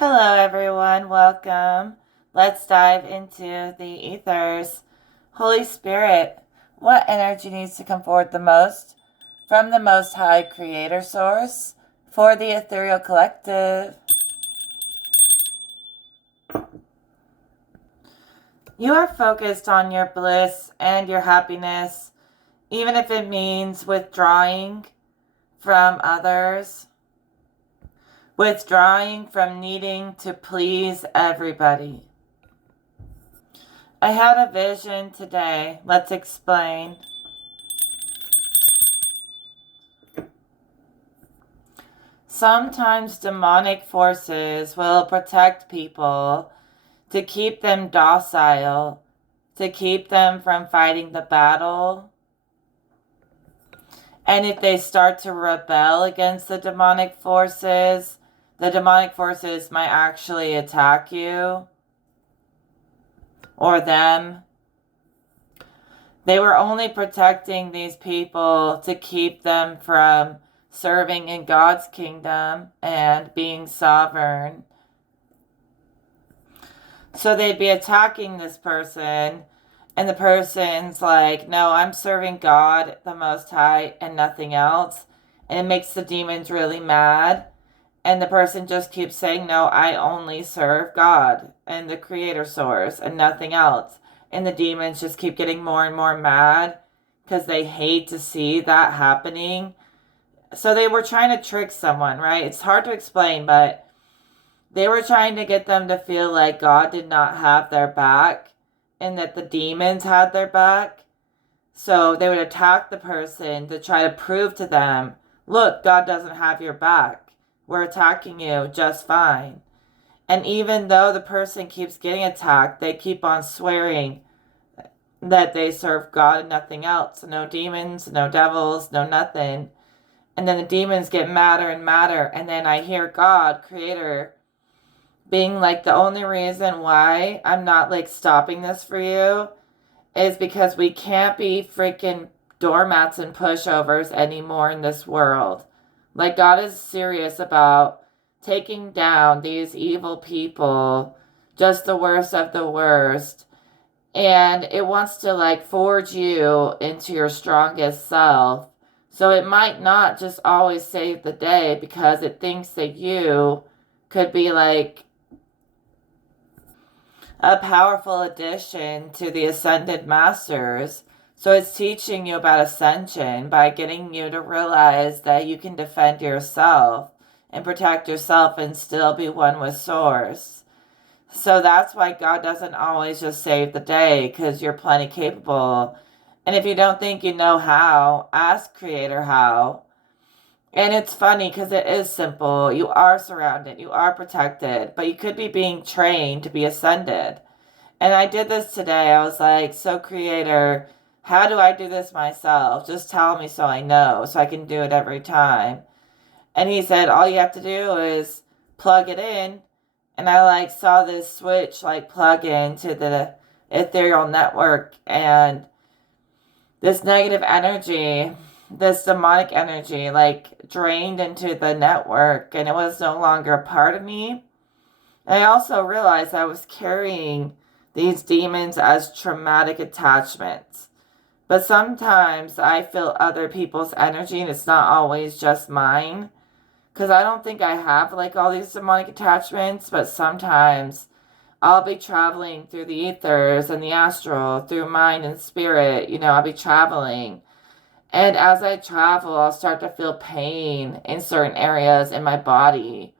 Hello, everyone. Welcome. Let's dive into the ethers. Holy Spirit, what energy needs to come forward the most from the Most High Creator Source for the ethereal collective? You are focused on your bliss and your happiness, even if it means withdrawing from others, withdrawing from needing to please everybody. I had a vision today. Let's explain. Sometimes demonic forces will protect people to keep them docile, to keep them from fighting the battle. And if they start to rebel against the demonic forces might actually attack you or them. They were only protecting these people to keep them from serving in God's kingdom and being sovereign. So they'd be attacking this person, and the person's like, no, I'm serving God, the Most High, and nothing else. And it makes the demons really mad. And the person just keeps saying, no, I only serve God and the Creator Source and nothing else. And the demons just keep getting more and more mad because they hate to see that happening. So they were trying to trick someone, right? It's hard to explain, but they were trying to get them to feel like God did not have their back and that the demons had their back. So they would attack the person to try to prove to them, look, God doesn't have your back. We're attacking you just fine. And even though the person keeps getting attacked, they keep on swearing that they serve God and nothing else. No demons, no devils, no nothing. And then the demons get madder and madder. And then I hear God, Creator, being like, the only reason why I'm not like stopping this for you is because we can't be freaking doormats and pushovers anymore in this world. Like, God is serious about taking down these evil people, just the worst of the worst. And it wants to like forge you into your strongest self. So it might not just always save the day because it thinks that you could be like a powerful addition to the ascended masters. So it's teaching you about ascension by getting you to realize that you can defend yourself and protect yourself and still be one with Source. So that's why God doesn't always just save the day, because you're plenty capable. And if you don't think you know how, ask Creator how. And it's funny because it is simple. You are surrounded, you are protected, but you could be being trained to be ascended. And I did this today. I was like, so Creator, how do I do this myself? Just tell me so I know, so I can do it every time. And he said, all you have to do is plug it in. And I like saw this switch like plug into the ethereal network, and this negative energy, this demonic energy, like drained into the network, and it was no longer a part of me. And I also realized I was carrying these demons as traumatic attachments. But sometimes I feel other people's energy, and it's not always just mine. Because I don't think I have like all these demonic attachments, but sometimes I'll be traveling through the ethers and the astral, through mind and spirit. I'll be traveling. And as I travel, I'll start to feel pain in certain areas in my body.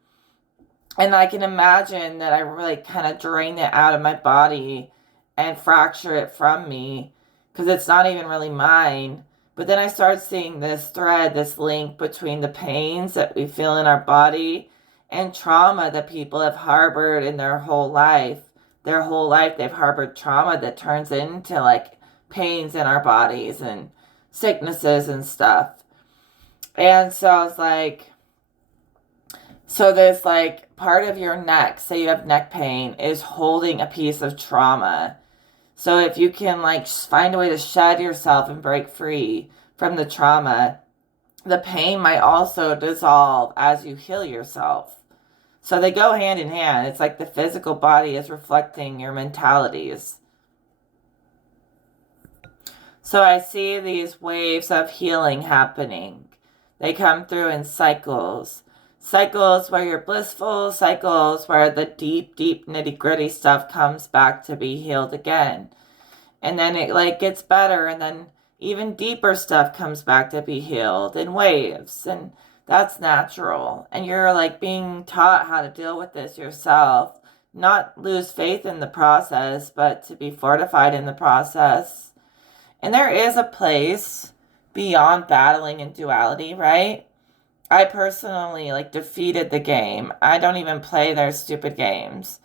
And I can imagine that I really kind of drain it out of my body and fracture it from me because it's not even really mine. But then I started seeing this thread, this link between the pains that we feel in our body and trauma that people have harbored in their whole life. Their whole life they've harbored trauma that turns into like pains in our bodies and sicknesses and stuff. And so I was like, so there's like part of your neck, say you have neck pain, is holding a piece of trauma. So if you can like find a way to shed yourself and break free from the trauma, the pain might also dissolve as you heal yourself. So they go hand in hand. It's like the physical body is reflecting your mentalities. So I see these waves of healing happening. They come through in cycles. Cycles where you're blissful, cycles where the deep, deep nitty gritty stuff comes back to be healed again. And then it like gets better, and then even deeper stuff comes back to be healed in waves. And that's natural. And you're like being taught how to deal with this yourself. Not lose faith in the process, but to be fortified in the process. And there is a place beyond battling and duality, right? I personally like defeated the game. I don't even play their stupid games.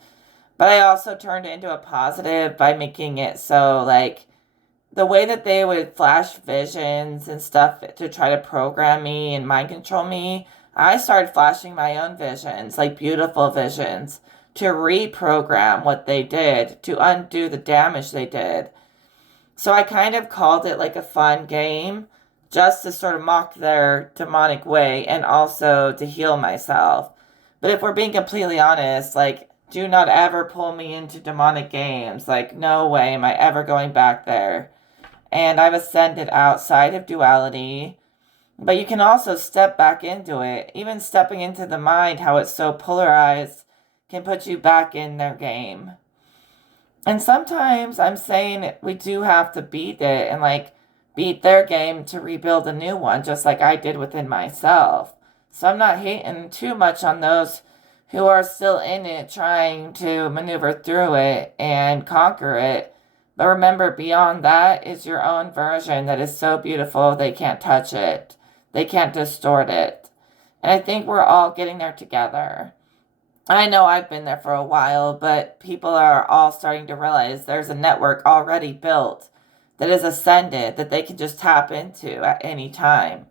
But I also turned it into a positive by making it so like the way that they would flash visions and stuff to try to program me and mind control me, I started flashing my own visions, like beautiful visions, to reprogram what they did, to undo the damage they did. So I kind of called it like a fun game just to sort of mock their demonic way and also to heal myself. But if we're being completely honest, like, do not ever pull me into demonic games. Like, no way am I ever going back there. And I've ascended outside of duality. But you can also step back into it. Even stepping into the mind, how it's so polarized, can put you back in their game. And sometimes I'm saying we do have to beat it and like beat their game to rebuild a new one, just like I did within myself. So I'm not hating too much on those who are still in it, trying to maneuver through it and conquer it. But remember, beyond that is your own version that is so beautiful they can't touch it. They can't distort it. And I think we're all getting there together. I know I've been there for a while, but people are all starting to realize there's a network already built that is ascended that they can just tap into at any time.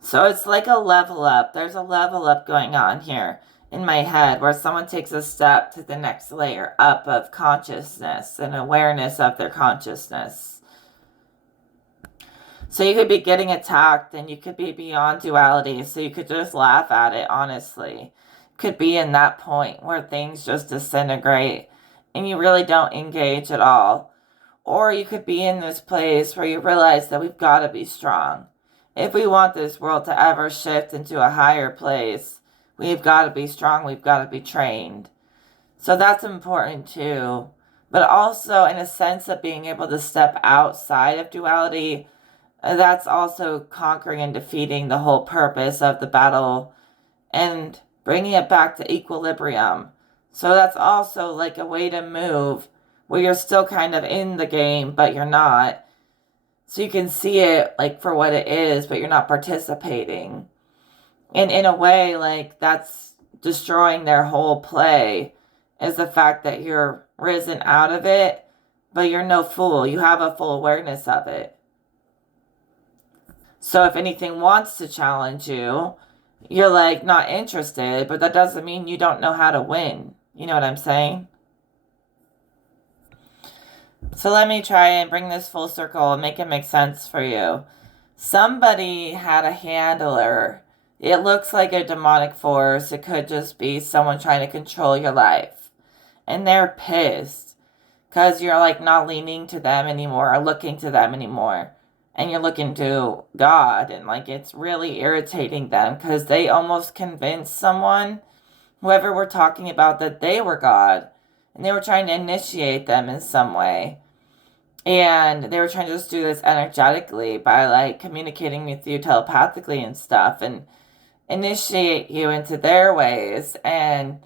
So it's like a level up. There's a level up going on here in my head where someone takes a step to the next layer up of consciousness and awareness of their consciousness. So you could be getting attacked and you could be beyond duality. So you could just laugh at it, honestly. Could be in that point where things just disintegrate and you really don't engage at all. Or you could be in this place where you realize that we've got to be strong. If we want this world to ever shift into a higher place, we've got to be strong. We've got to be trained. So that's important too. But also in a sense of being able to step outside of duality, that's also conquering and defeating the whole purpose of the battle and bringing it back to equilibrium. So that's also like a way to move where you're still kind of in the game, but you're not. So you can see it like for what it is, but you're not participating. And in a way, like that's destroying their whole play is the fact that you're risen out of it, but you're no fool. You have a full awareness of it. So if anything wants to challenge you, you're like not interested, but that doesn't mean you don't know how to win. You know what I'm saying? So let me try and bring this full circle and make it make sense for you. Somebody had a handler. It looks like a demonic force. It could just be someone trying to control your life. And they're pissed because you're like not leaning to them anymore or looking to them anymore. And you're looking to God, and like it's really irritating them because they almost convinced someone, whoever we're talking about, that they were God, and they were trying to initiate them in some way. And they were trying to just do this energetically by like communicating with you telepathically and stuff and initiate you into their ways. And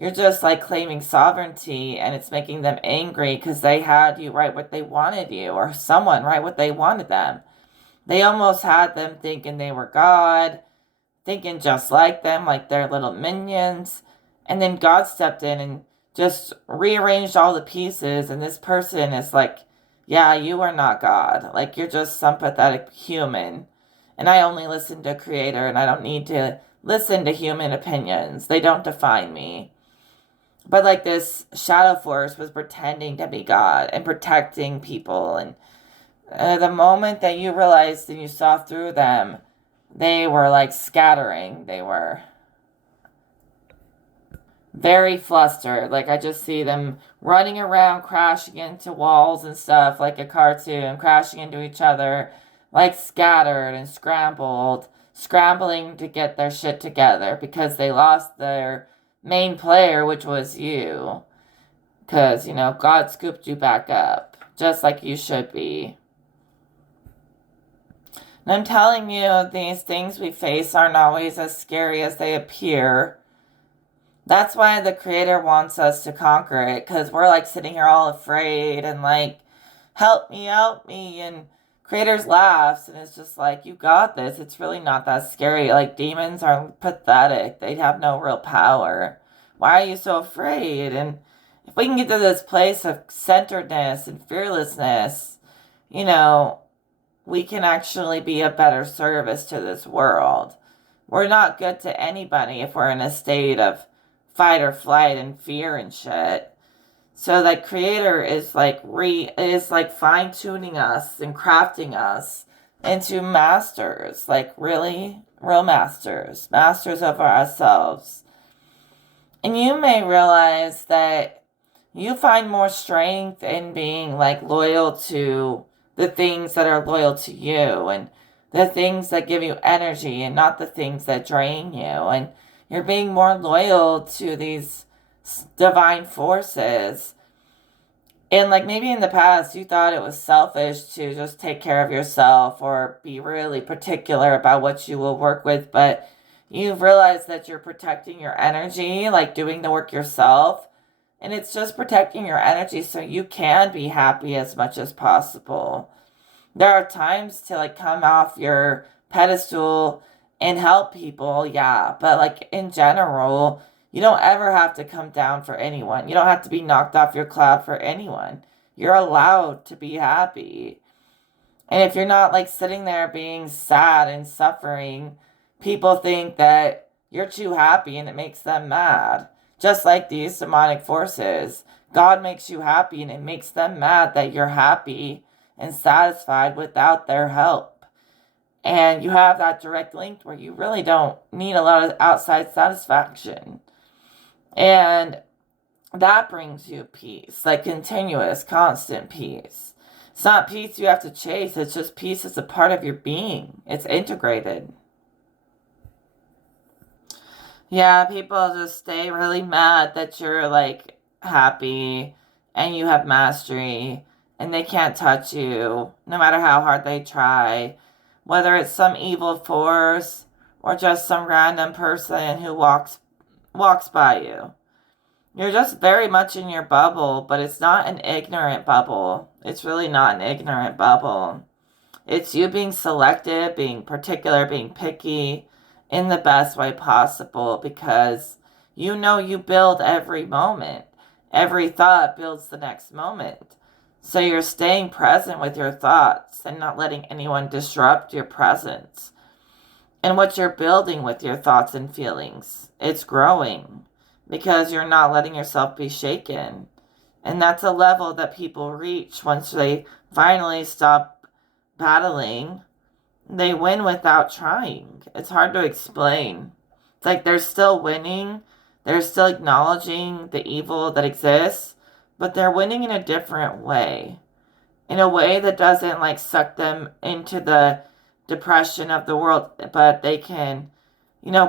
you're just like claiming sovereignty, and it's making them angry because they had you right what they wanted you, or someone right what they wanted them. They almost had them thinking they were God, thinking just like them, like their little minions. And then God stepped in and just rearranged all the pieces. And this person is like, yeah, you are not God. Like, you're just some pathetic human. And I only listen to Creator, and I don't need to listen to human opinions. They don't define me. But like this shadow force was pretending to be God and protecting people. And the moment that you realized and you saw through them, they were like scattering. They were very flustered. Like, I just see them running around, crashing into walls and stuff, like a cartoon, crashing into each other, like scattered and scrambled, scrambling to get their shit together because they lost their main player, which was you. Because, God scooped you back up, just like you should be. And I'm telling you, these things we face aren't always as scary as they appear. That's why the creator wants us to conquer it, because we're like sitting here all afraid and like, help me. And creators laughs and it's just like, you got this. It's really not that scary. Like, demons are pathetic. They have no real power. Why are you so afraid? And if we can get to this place of centeredness and fearlessness, you know, we can actually be a better service to this world. We're not good to anybody if we're in a state of fight or flight and fear and shit. So that creator is like fine tuning us and crafting us into masters, like really real masters, masters of ourselves. And you may realize that you find more strength in being like loyal to the things that are loyal to you and the things that give you energy and not the things that drain you. And you're being more loyal to these divine forces. And like maybe in the past you thought it was selfish to just take care of yourself or be really particular about what you will work with, but you've realized that you're protecting your energy, like doing the work yourself. And it's just protecting your energy so you can be happy as much as possible. There are times to like come off your pedestal and help people, yeah. But like in general, you don't ever have to come down for anyone. You don't have to be knocked off your cloud for anyone. You're allowed to be happy. And if you're not like sitting there being sad and suffering, people think that you're too happy and it makes them mad. Just like these demonic forces. God makes you happy and it makes them mad that you're happy and satisfied without their help. And you have that direct link where you really don't need a lot of outside satisfaction. And that brings you peace, like continuous, constant peace. It's not peace you have to chase, it's just peace as a part of your being. It's integrated. Yeah, people just stay really mad that you're like happy and you have mastery and they can't touch you no matter how hard they try. Whether it's some evil force or just some random person who walks by you. You're just very much in your bubble, but it's not an ignorant bubble. It's really not an ignorant bubble. It's you being selective, being particular, being picky in the best way possible because you know you build every moment. Every thought builds the next moment. So you're staying present with your thoughts and not letting anyone disrupt your presence. And what you're building with your thoughts and feelings, it's growing because you're not letting yourself be shaken. And that's a level that people reach once they finally stop battling. They win without trying. It's hard to explain. It's like they're still winning. They're still acknowledging the evil that exists, but they're winning in a different way. In a way that doesn't like suck them into the depression of the world, but they can,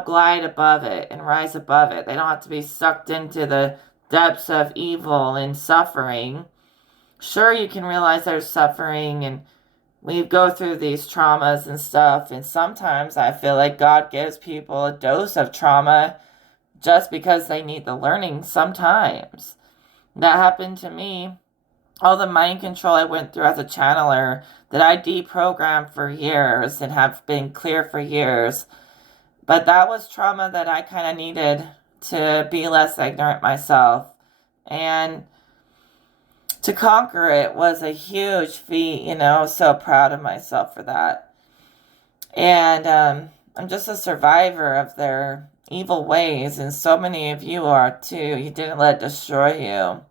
glide above it and rise above it. They don't have to be sucked into the depths of evil and suffering. Sure, you can realize there's suffering and we go through these traumas and stuff, and sometimes I feel like God gives people a dose of trauma just because they need the learning sometimes. That happened to me. All the mind control I went through as a channeler that I deprogrammed for years and have been clear for years. But that was trauma that I kind of needed to be less ignorant myself. And to conquer it was a huge feat, so proud of myself for that. And I'm just a survivor of their evil ways, and so many of you are too. You didn't let it destroy you.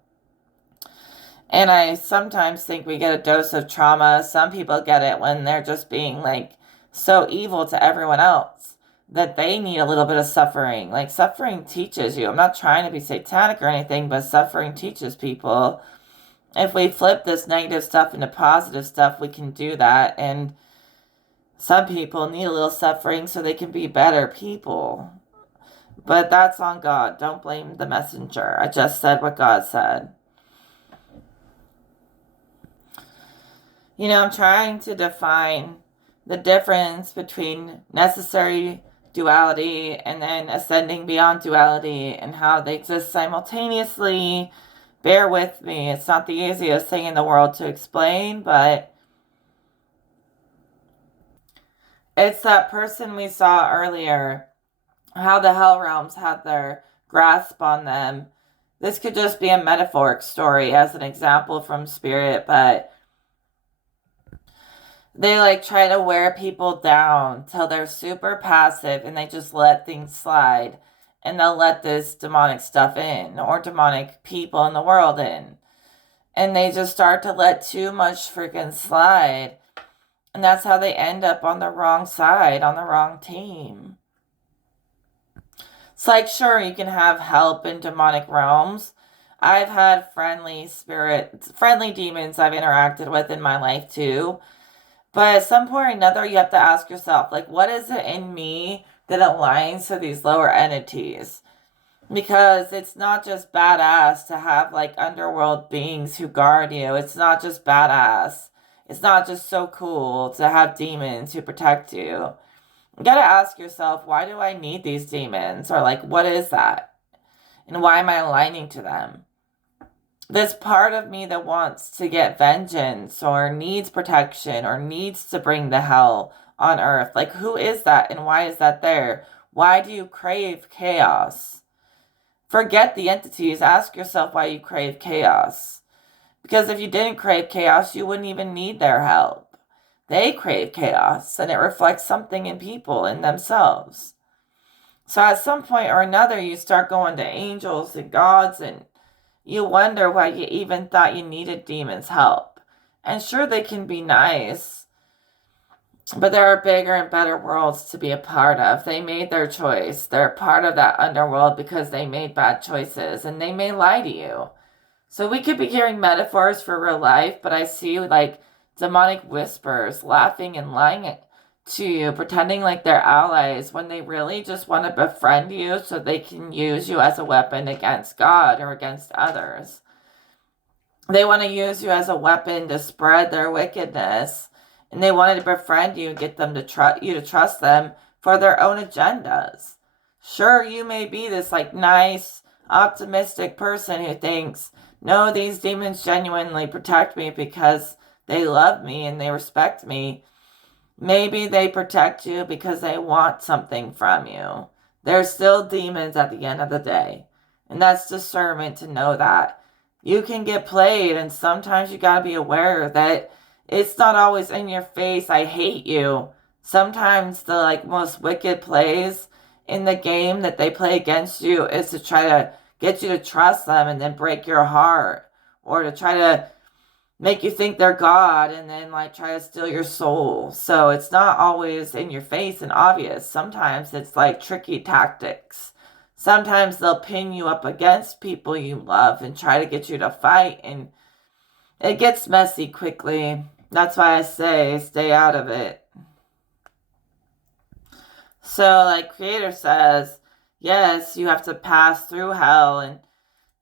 And I sometimes think we get a dose of trauma. Some people get it when they're just being like so evil to everyone else. that they need a little bit of suffering. Like, suffering teaches you. I'm not trying to be satanic or anything, but suffering teaches people. If we flip this negative stuff into positive stuff, we can do that. And some people need a little suffering so they can be better people. But that's on God. Don't blame the messenger. I just said what God said. I'm trying to define the difference between necessary duality and then ascending beyond duality and how they exist simultaneously. Bear with me. It's not the easiest thing in the world to explain, but it's that person we saw earlier, how the hell realms had their grasp on them. This could just be a metaphoric story as an example from spirit, but they try to wear people down till they're super passive and they just let things slide, and they'll let this demonic stuff in or demonic people in the world in, and they just start to let too much freaking slide, and that's how they end up on the wrong side, on the wrong team. It's sure, you can have help in demonic realms. I've had friendly demons I've interacted with in my life too. But at some point or another, you have to ask yourself, what is it in me that aligns to these lower entities? Because it's not just badass to have underworld beings who guard you. It's not just badass. It's not just so cool to have demons who protect you. You gotta ask yourself, why do I need these demons? Or what is that? And why am I aligning to them? This part of me that wants to get vengeance or needs protection or needs to bring the hell on earth. Who is that and why is that there? Why do you crave chaos? Forget the entities. Ask yourself why you crave chaos. Because if you didn't crave chaos, you wouldn't even need their help. They crave chaos, and it reflects something in people, in themselves. So at some point or another, you start going to angels and gods, and you wonder why you even thought you needed demons' help. And sure, they can be nice, but there are bigger and better worlds to be a part of. They made their choice. They're part of that underworld because they made bad choices, and they may lie to you. So we could be hearing metaphors for real life, but I see demonic whispers laughing and lying to you, pretending like they're allies when they really just want to befriend you so they can use you as a weapon against God or against others. They want to use you as a weapon to spread their wickedness, and they wanted to befriend you and get them to trust them for their own agendas. Sure, you may be this nice, optimistic person who thinks, no, these demons genuinely protect me because they love me and they respect me. Maybe they protect you because they want something from you. They're still demons at the end of the day. And that's discernment to know that. You can get played, and sometimes you gotta be aware that it's not always in your face, I hate you. Sometimes the most wicked plays in the game that they play against you is to try to get you to trust them and then break your heart, or to try to make you think they're God and then try to steal your soul. So it's not always in your face and obvious. Sometimes it's tricky tactics. Sometimes they'll pin you up against people you love and try to get you to fight, and it gets messy quickly. That's why I say stay out of it. So Creator says, yes, you have to pass through hell and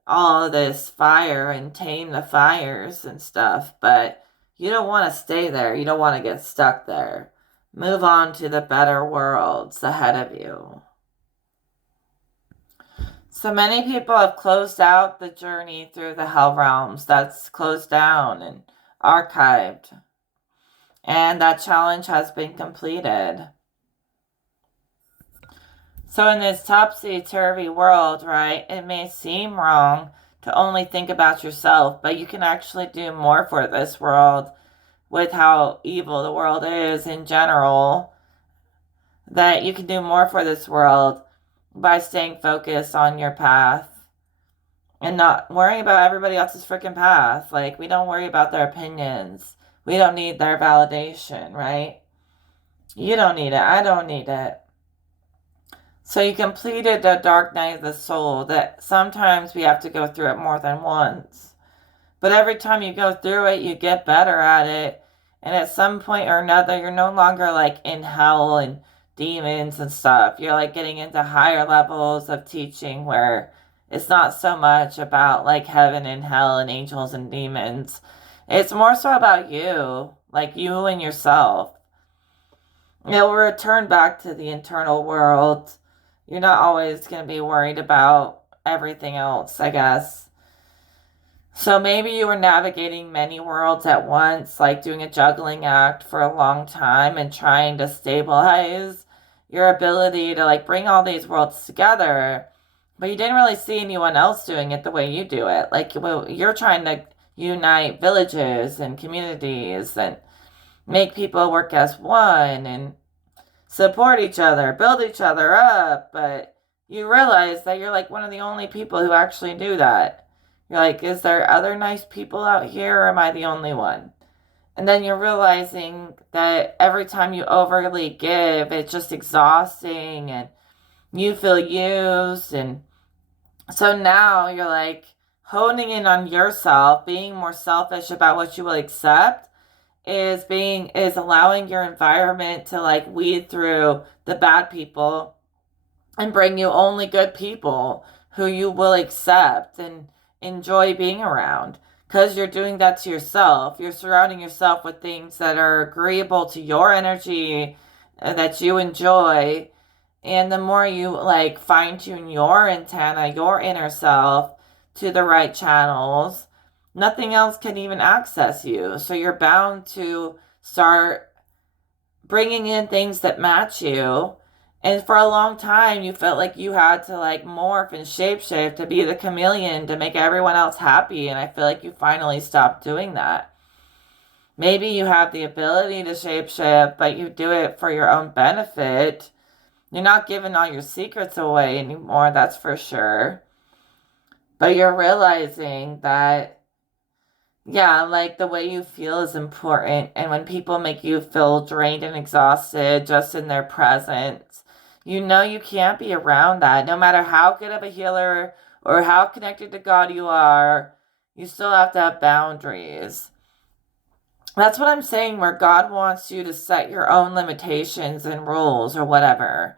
all of this fire and tame the fires and stuff, but you don't want to stay there. You don't want to get stuck there. Move on to the better worlds ahead of you. So many people have closed out the journey through the hell realms. That's closed down and archived. And that challenge has been completed. So in this topsy-turvy world, right, it may seem wrong to only think about yourself, but you can actually do more for this world with how evil the world is in general, that you can do more for this world by staying focused on your path and not worrying about everybody else's freaking path. We don't worry about their opinions. We don't need their validation, right? You don't need it. I don't need it. So you completed the dark night of the soul, that sometimes we have to go through it more than once. But every time you go through it, you get better at it. And at some point or another, you're no longer like in hell and demons and stuff. You're like getting into higher levels of teaching where it's not so much about like heaven and hell and angels and demons. It's more so about you, like you and yourself. You'll return back to the internal world. You're not always going to be worried about everything else, I guess. So maybe you were navigating many worlds at once, like doing a juggling act for a long time and trying to stabilize your ability to like bring all these worlds together. But you didn't really see anyone else doing it the way you do it. Like, well, you're trying to unite villages and communities and make people work as one and support each other, build each other up. But you realize that you're like one of the only people who actually do that. You're like, is there other nice people out here, or am I the only one? And then you're realizing that every time you overly give, it's just exhausting and you feel used. And so now you're like honing in on yourself, being more selfish about what you will accept is allowing your environment to like weed through the bad people and bring you only good people who you will accept and enjoy being around. Because you're doing that to yourself. You're surrounding yourself with things that are agreeable to your energy, that you enjoy. And the more you like fine tune your antenna, your inner self to the right channels, nothing else can even access you. So you're bound to start bringing in things that match you. And for a long time, you felt like you had to like morph and shapeshift to be the chameleon to make everyone else happy. And I feel like you finally stopped doing that. Maybe you have the ability to shapeshift, but you do it for your own benefit. You're not giving all your secrets away anymore, that's for sure. But you're realizing that, yeah, like the way you feel is important. And when people make you feel drained and exhausted just in their presence, you know you can't be around that. No matter how good of a healer or how connected to God you are, you still have to have boundaries. That's what I'm saying, where God wants you to set your own limitations and rules or whatever.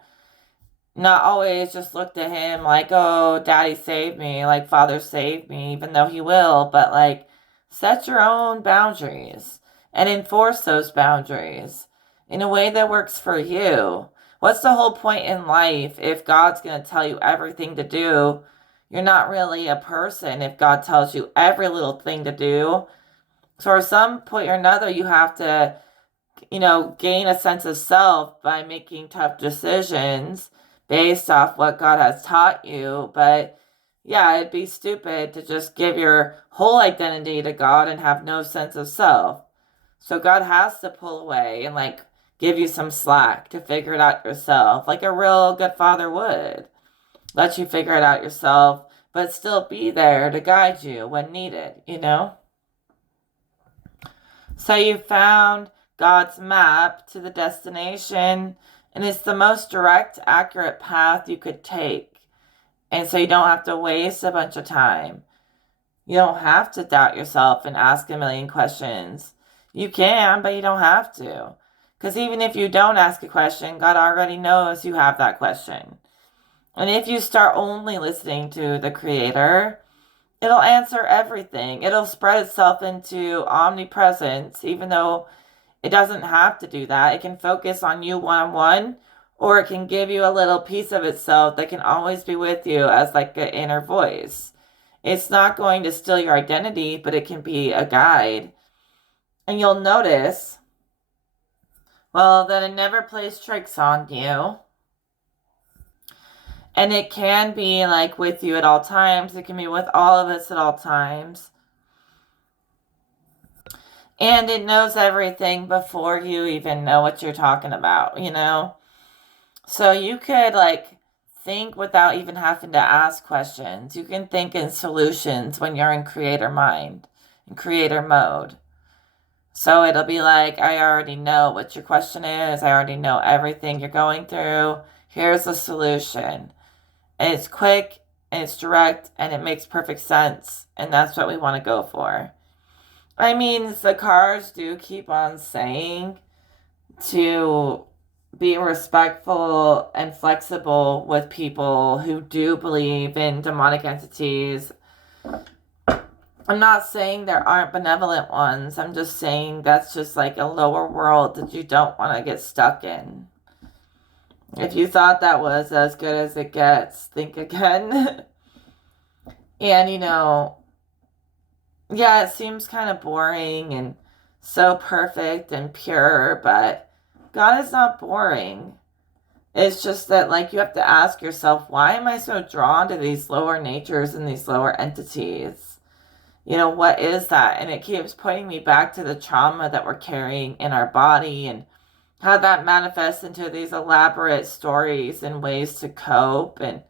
Not always just look to him like, oh, daddy saved me, like father saved me, even though he will, but like set your own boundaries and enforce those boundaries in a way that works for you. What's the whole point in life if God's going to tell you everything to do? You're not really a person if God tells you every little thing to do. So at some point or another, you have to, gain a sense of self by making tough decisions based off what God has taught you. But yeah, it'd be stupid to just give your whole identity to God and have no sense of self. So God has to pull away and like give you some slack to figure it out yourself, like a real good father would. Let you figure it out yourself, but still be there to guide you when needed. So you found God's map to the destination, and it's the most direct, accurate path you could take. And so you don't have to waste a bunch of time. You don't have to doubt yourself and ask a million questions. You can, but you don't have to. Because even if you don't ask a question, God already knows you have that question. And if you start only listening to the Creator, it'll answer everything. It'll spread itself into omnipresence, even though it doesn't have to do that. It can focus on you one on one, or it can give you a little piece of itself that can always be with you as like an inner voice. It's not going to steal your identity, but it can be a guide. And you'll notice, well, that it never plays tricks on you. And it can be like with you at all times. It can be with all of us at all times. And it knows everything before you even know what you're talking about. So you could like think without even having to ask questions. You can think in solutions when you're in creator mind, in creator mode. So it'll be like, I already know what your question is. I already know everything you're going through. Here's the solution. And it's quick and it's direct and it makes perfect sense. And that's what we want to go for. I mean, the cards do keep on saying to be respectful and flexible with people who do believe in demonic entities. I'm not saying there aren't benevolent ones. I'm just saying that's just like a lower world that you don't want to get stuck in. If you thought that was as good as it gets, think again. And, yeah, it seems kind of boring and so perfect and pure, but God is not boring. It's just that, like, you have to ask yourself, why am I so drawn to these lower natures and these lower entities? What is that? And it keeps pointing me back to the trauma that we're carrying in our body and how that manifests into these elaborate stories and ways to cope. And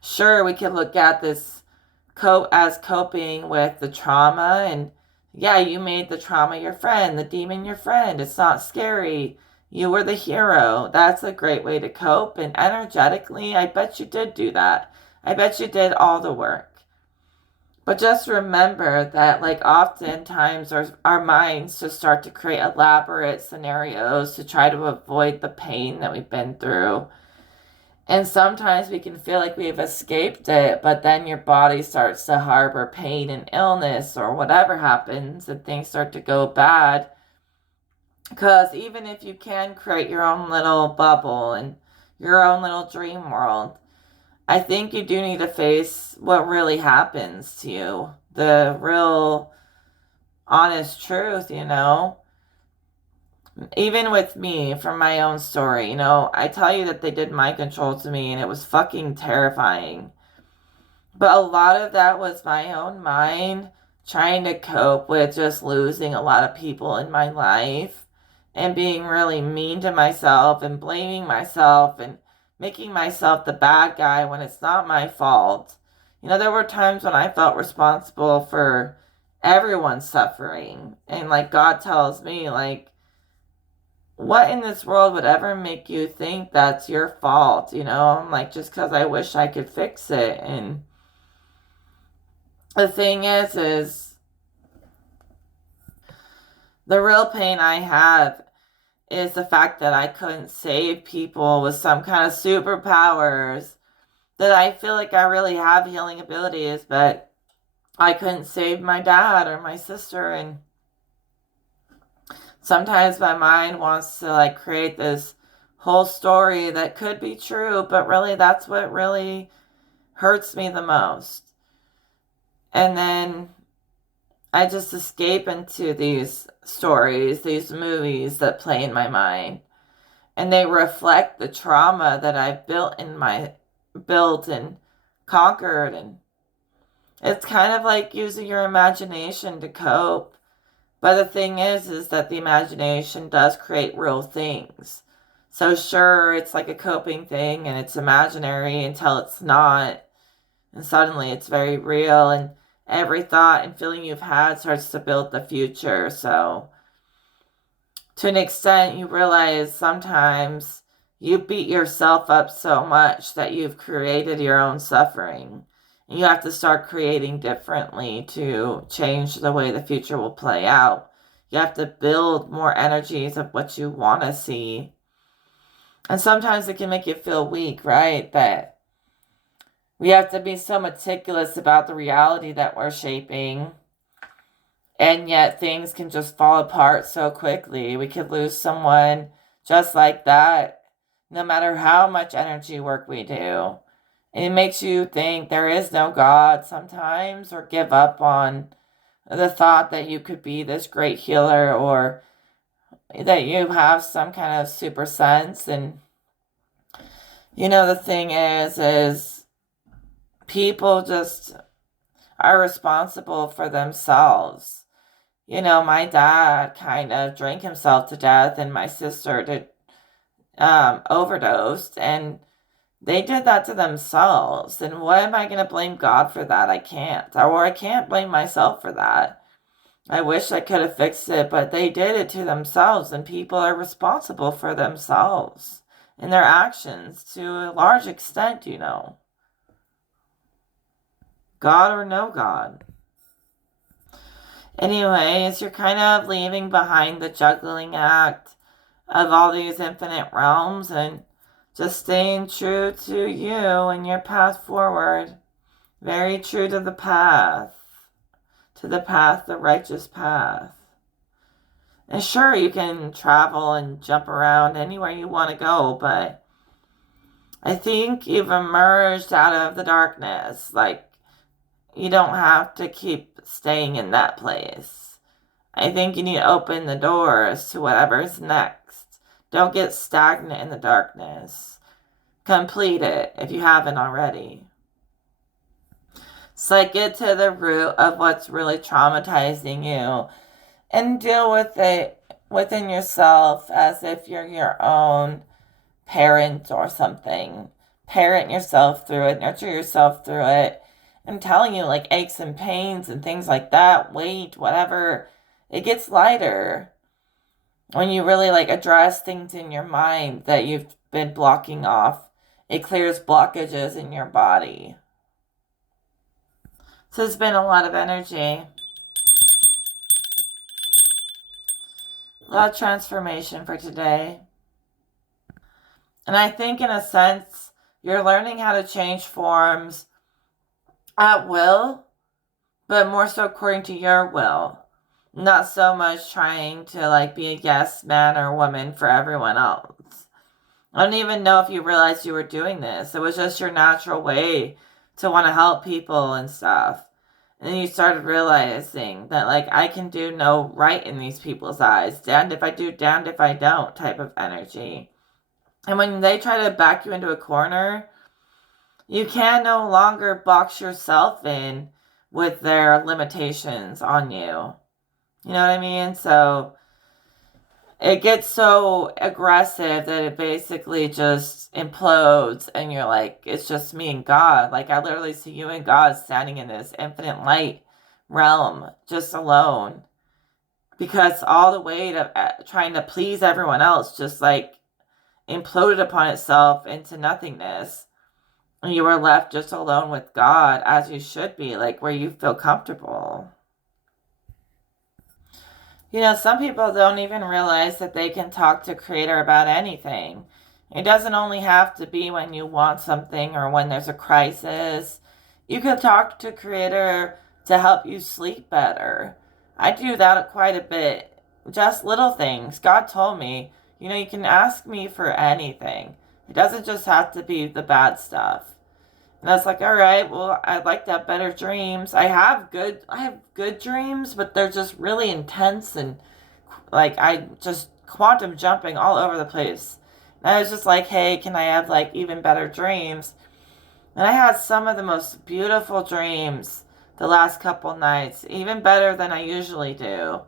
sure, we can look at this as coping with the trauma, and yeah, you made the trauma your friend, the demon your friend. It's not scary. You were the hero. That's a great way to cope. And energetically, I bet you did do that. I bet you did all the work. But just remember that, like, oftentimes our minds just start to create elaborate scenarios to try to avoid the pain that we've been through. And sometimes we can feel like we've escaped it, but then your body starts to harbor pain and illness or whatever happens and things start to go bad. Because even if you can create your own little bubble and your own little dream world, I think you do need to face what really happens to you. The real honest truth, Even with me, from my own story, I tell you that they did mind control to me and it was fucking terrifying. But a lot of that was my own mind trying to cope with just losing a lot of people in my life and being really mean to myself and blaming myself and making myself the bad guy when it's not my fault. There were times when I felt responsible for everyone's suffering. And like God tells me, like, what in this world would ever make you think that's your fault? I'm like, just because I wish I could fix it. And the thing is the real pain I have is the fact that I couldn't save people with some kind of superpowers, that I feel like I really have healing abilities, but I couldn't save my dad or my sister. And sometimes my mind wants to like create this whole story that could be true, but really that's what really hurts me the most. And then I just escape into these stories, these movies that play in my mind. And they reflect the trauma that I've built and conquered. And it's kind of like using your imagination to cope. But the thing is that the imagination does create real things. So sure, it's like a coping thing and it's imaginary until it's not. And suddenly it's very real, and every thought and feeling you've had starts to build the future. So to an extent, you realize sometimes you beat yourself up so much that you've created your own suffering. And you have to start creating differently to change the way the future will play out. You have to build more energies of what you want to see. And sometimes it can make you feel weak, right? That we have to be so meticulous about the reality that we're shaping. And yet things can just fall apart so quickly. We could lose someone just like that, no matter how much energy work we do. And it makes you think there is no God sometimes, or give up on the thought that you could be this great healer, or that you have some kind of super sense. And the thing is people just are responsible for themselves. My dad kind of drank himself to death, and my sister did overdosed, and they did that to themselves. And what am I going to blame God for that? I can't. Or I can't blame myself for that. I wish I could have fixed it, but they did it to themselves, and people are responsible for themselves. in their actions to a large extent, God or no God. Anyways, you're kind of leaving behind the juggling act of all these infinite realms and just staying true to you and your path forward. Very true to the path, the righteous path. And sure, you can travel and jump around anywhere you want to go, but I think you've emerged out of the darkness. Like, you don't have to keep staying in that place. I think you need to open the doors to whatever's next. Don't get stagnant in the darkness. Complete it if you haven't already. It's like get to the root of what's really traumatizing you and deal with it within yourself as if you're your own parent or something. Parent yourself through it, nurture yourself through it. I'm telling you, like aches and pains and things like that, weight, whatever, it gets lighter when you really like address things in your mind that you've been blocking off. It clears blockages in your body. So it's been a lot of energy, a lot of transformation for today. And I think in a sense, you're learning how to change forms at will, but more so according to your will. Not so much trying to like be a yes man or woman for everyone else. I don't even know if you realized you were doing this. It was just your natural way to want to help people and stuff. And then you started realizing that like I can do no right in these people's eyes. Damned if I do, damned if I don't type of energy. And when they try to back you into a corner, you can no longer box yourself in with their limitations on you. You know what I mean? So it gets so aggressive that it basically just implodes and you're like, it's just me and God. Like I literally see you and God standing in this infinite light realm just alone. Because all the weight of trying to please everyone else just like imploded upon itself into nothingness. And you were left just alone with God as you should be, like where you feel comfortable. Some people don't even realize that they can talk to Creator about anything. It doesn't only have to be when you want something or when there's a crisis. You can talk to Creator to help you sleep better. I do that quite a bit. Just little things. God told me, you can ask me for anything. It doesn't just have to be the bad stuff. And I was like, all right, well, I'd like to have better dreams. I have good dreams, but they're just really intense and like I just quantum jumping all over the place. And I was just like, hey, can I have like even better dreams? And I had some of the most beautiful dreams the last couple nights, even better than I usually do.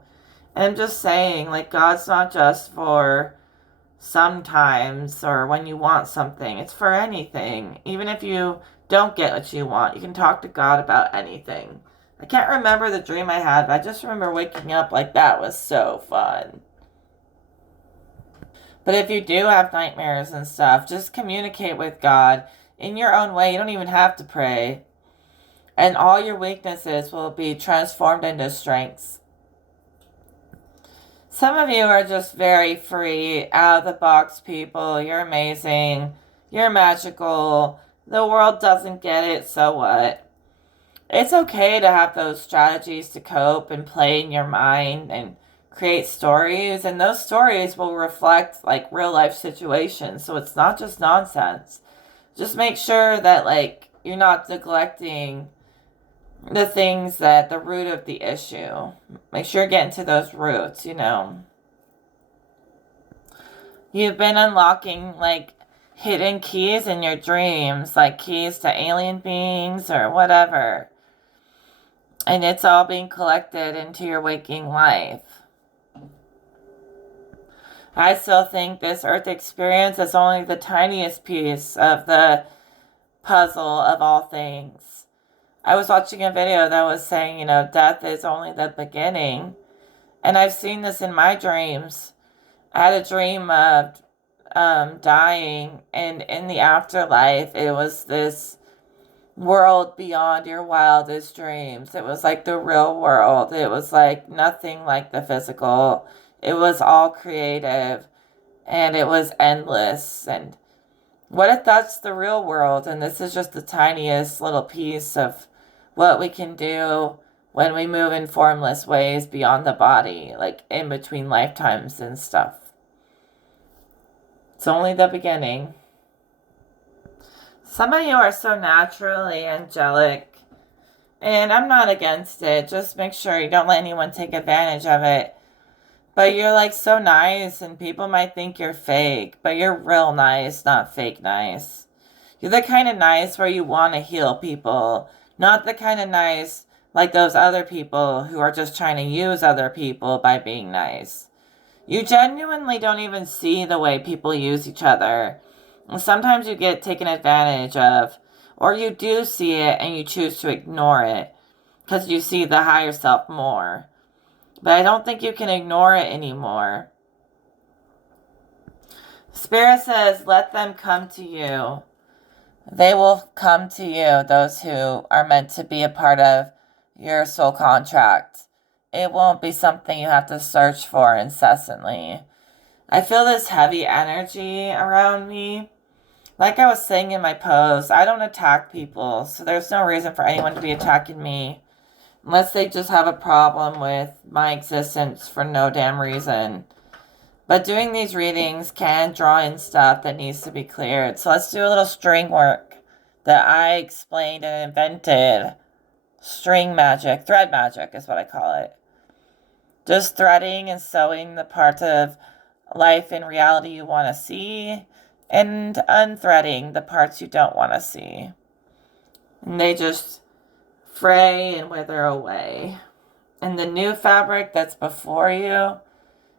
And I'm just saying, like, God's not just for sometimes or when you want something. It's for anything. Even if you don't get what you want, you can talk to God about anything. I can't remember the dream I had, but I just remember waking up like that was so fun. But if you do have nightmares and stuff, just communicate with God in your own way. You don't even have to pray. And all your weaknesses will be transformed into strengths. Some of you are just very free, out of the box people. You're amazing. You're magical. The world doesn't get it, so what? It's okay to have those strategies to cope and play in your mind and create stories. And those stories will reflect like real life situations. So it's not just nonsense. Just make sure that like you're not neglecting the things that the root of the issue. Make sure you're getting to those roots, You've been unlocking like hidden keys in your dreams, like keys to alien beings or whatever. And it's all being collected into your waking life. I still think this earth experience is only the tiniest piece of the puzzle of all things. I was watching a video that was saying, death is only the beginning. And I've seen this in my dreams. I had a dream of dying, and in the afterlife, it was this world beyond your wildest dreams. It was like the real world. It was like nothing like the physical. It was all creative and it was endless. And what if that's the real world and this is just the tiniest little piece of what we can do when we move in formless ways beyond the body, like in between lifetimes and stuff? It's only the beginning. Some of you are so naturally angelic, and I'm not against it. Just make sure you don't let anyone take advantage of it. But you're like so nice, and people might think you're fake, but you're real nice, not fake nice. You're the kind of nice where you want to heal people, not the kind of nice like those other people who are just trying to use other people by being nice. You genuinely don't even see the way people use each other. And sometimes you get taken advantage of, or you do see it and you choose to ignore it because you see the higher self more. But I don't think you can ignore it anymore. Spirit says, let them come to you. They will come to you, those who are meant to be a part of your soul contract. It won't be something you have to search for incessantly. I feel this heavy energy around me. Like I was saying in my post, I don't attack people, so there's no reason for anyone to be attacking me. Unless they just have a problem with my existence for no damn reason. But doing these readings can draw in stuff that needs to be cleared. So let's do a little string work that I explained and invented. String magic, thread magic is what I call it. Just threading and sewing the parts of life and reality you want to see, and unthreading the parts you don't want to see. And they just fray and wither away. And the new fabric that's before you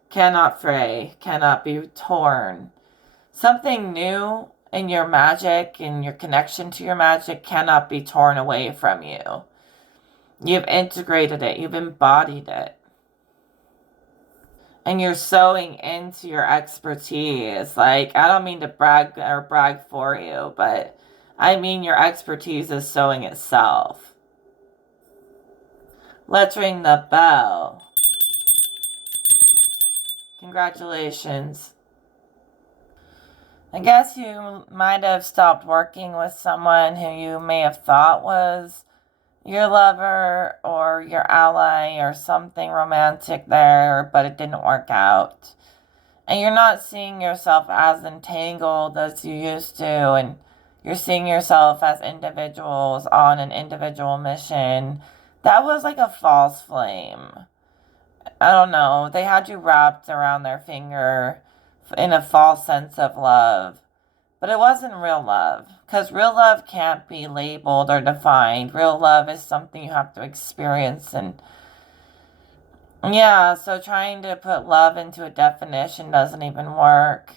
cannot fray, cannot be torn. Something new in your magic and your connection to your magic cannot be torn away from you. You've integrated it, you've embodied it. And you're sewing into your expertise. Like, I don't mean to brag for you, but I mean your expertise is sewing itself. Let's ring the bell. Congratulations. I guess you might have stopped working with someone who you may have thought was your lover or your ally or something romantic there, but it didn't work out. And you're not seeing yourself as entangled as you used to, and you're seeing yourself as individuals on an individual mission. That was like a false flame. I don't know. They had you wrapped around their finger in a false sense of love. But it wasn't real love. Because real love can't be labeled or defined. Real love is something you have to experience. And yeah, so trying to put love into a definition doesn't even work.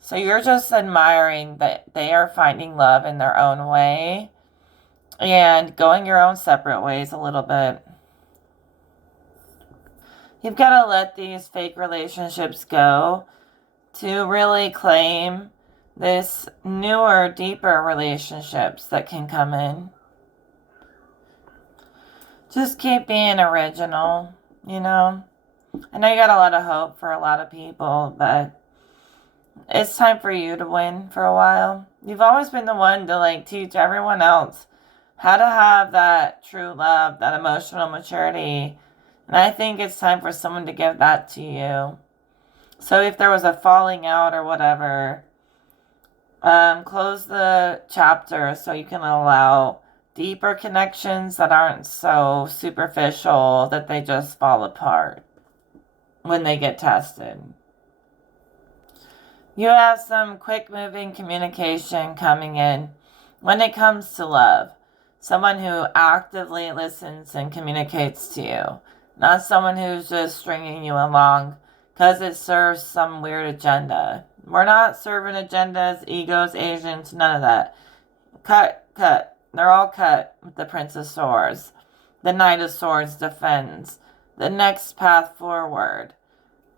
So you're just admiring that they are finding love in their own way and going your own separate ways a little bit. You've got to let these fake relationships go to really claim this newer, deeper relationships that can come in. Just keep being original, you know? I know you got a lot of hope for a lot of people, but it's time for you to win for a while. You've always been the one to like teach everyone else how to have that true love, that emotional maturity. And I think it's time for someone to give that to you. So if there was a falling out or whatever, close the chapter so you can allow deeper connections that aren't so superficial that they just fall apart when they get tested. You have some quick moving communication coming in when it comes to love. Someone who actively listens and communicates to you. Not someone who's just stringing you along because it serves some weird agenda. We're not serving agendas, egos, Asians, none of that. Cut, cut. They're all cut with the Prince of Swords. The Knight of Swords defends the next path forward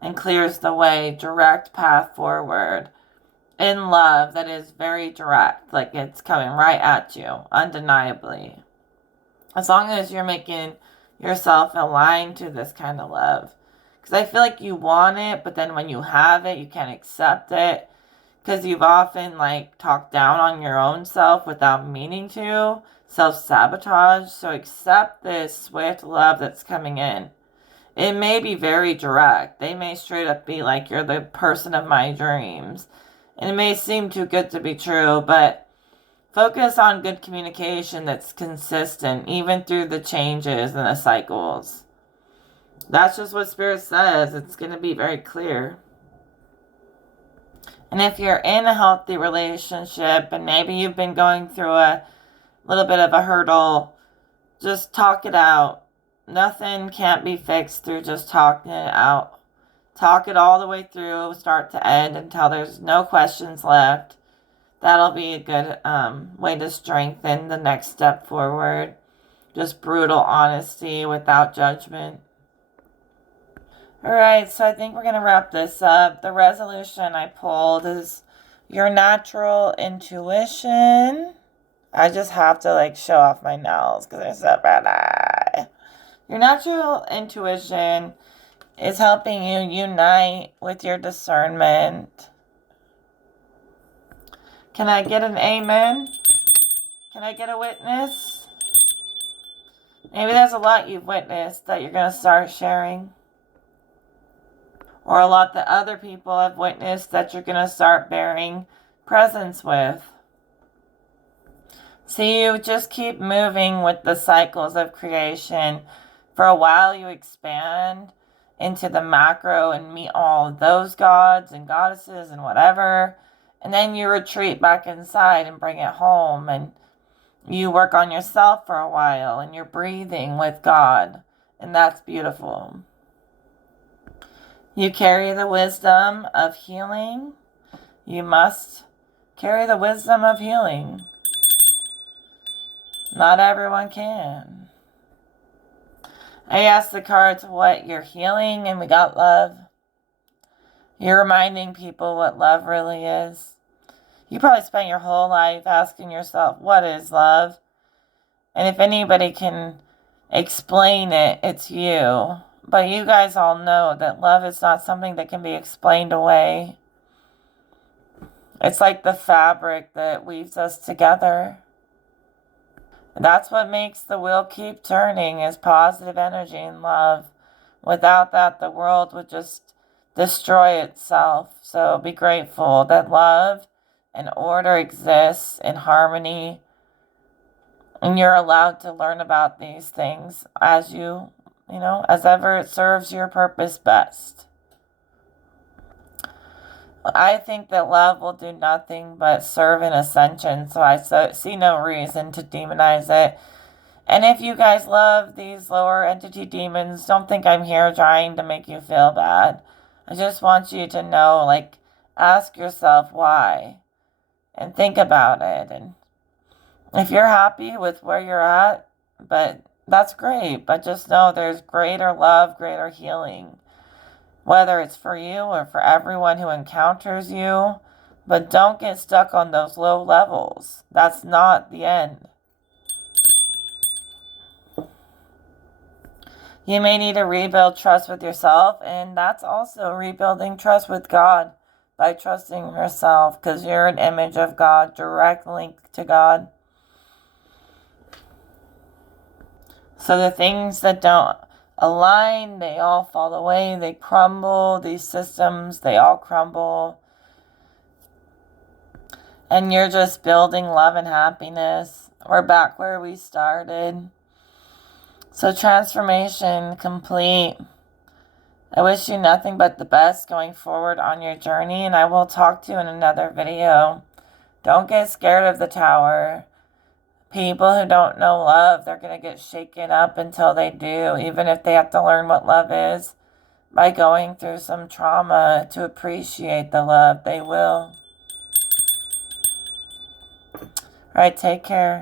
and clears the way, direct path forward. in love that is very direct, like it's coming right at you, undeniably. As long as you're making yourself align to this kind of love. Because I feel like you want it, but then when you have it, you can't accept it. Because you've often like talked down on your own self without meaning to. Self-sabotage. So accept this swift love that's coming in. It may be very direct. They may straight up be like, you're the person of my dreams. And it may seem too good to be true, but focus on good communication that's consistent, even through the changes and the cycles. That's just what Spirit says. It's going to be very clear. And if you're in a healthy relationship and maybe you've been going through a little bit of a hurdle, just talk it out. Nothing can't be fixed through just talking it out. Talk it all the way through, start to end, until there's no questions left. That'll be a good way to strengthen the next step forward. Just brutal honesty without judgment. Alright, so I think we're going to wrap this up. The resolution I pulled is your natural intuition. I just have to like show off my nails because they're so pretty. Your natural intuition is helping you unite with your discernment. Can I get an amen? Can I get a witness? Maybe there's a lot you've witnessed that you're going to start sharing. Or a lot that other people have witnessed that you're going to start bearing presence with. So you just keep moving with the cycles of creation. For a while you expand into the macro and meet all of those gods and goddesses and whatever. And then you retreat back inside and bring it home. And you work on yourself for a while and you're breathing with God. And that's beautiful. You carry the wisdom of healing. You must carry the wisdom of healing. Not everyone can. I asked the cards what you're healing, and we got love. You're reminding people what love really is. You probably spent your whole life asking yourself, what is love? And if anybody can explain it, it's you. But you guys all know that love is not something that can be explained away. It's like the fabric that weaves us together. That's what makes the wheel keep turning, is positive energy and love. Without that, the world would just destroy itself. So be grateful that love and order exists in harmony. And you're allowed to learn about these things as as ever it serves your purpose best. I think that love will do nothing but serve in ascension, so I see no reason to demonize it. And if you guys love these lower entity demons, don't think I'm here trying to make you feel bad. I just want you to know, ask yourself why. And think about it. And if you're happy with where you're at, but that's great. But just know there's greater love, greater healing. Whether it's for you or for everyone who encounters you. But don't get stuck on those low levels. That's not the end. You may need to rebuild trust with yourself, and that's also rebuilding trust with God by trusting yourself, because you're an image of God, direct link to God. So the things that don't align, they all fall away, they crumble. These systems, they all crumble. And you're just building love and happiness. We're back where we started. So transformation complete. I wish you nothing but the best going forward on your journey, and I will talk to you in another video. Don't get scared of the tower. People who don't know love, they're going to get shaken up until they do, even if they have to learn what love is by going through some trauma to appreciate the love. They will. All right, take care.